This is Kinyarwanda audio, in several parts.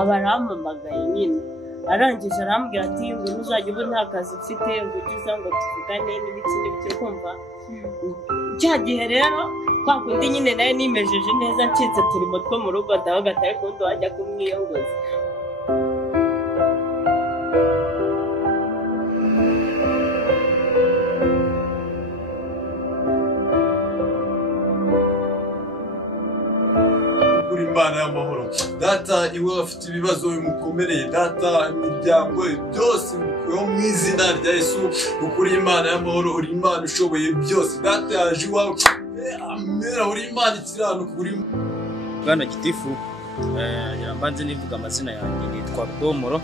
abarampamagaye nyine arangije arambwira ati ngo ntuzajya ubu nta kazi ufite ngo ugize ngo tuvugane n'ibiki kumva cya gihe rero kwa kundi nyine nayo nimejeje neza ncitse turimo two mu rugo ndavuga ati ariko undi wajya kumwiyongoza Imana y'amahoro data iwe afite ibibazo bimukomereye data imiryango byose yo mu izina rya Yesu ukuri Imana y'amahoro uri Imana ushoboye byose data yaje iwawe amera uri Imana ikiranuka uri Bwana Gitifu mbanze nivuga amazina yanjye nitwa Rudomoro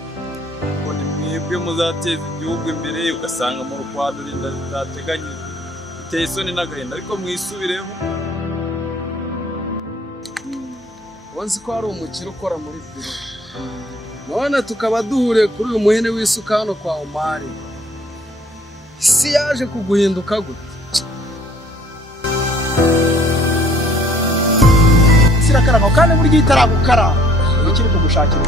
ngo ni mwebwe muzateza igihugu imbere ugasanga mu rukwado ndateganye biteye isoni n'agahinda ariko mwisubiremo wanzi ko ari umukiro ukora muri biro none tukaba duhure kuri uyu muhene w'isuka hano kwa Omari isi yaje kuguhinduka gute sirakarama kandi buryo itaragukara ikiri kugushakira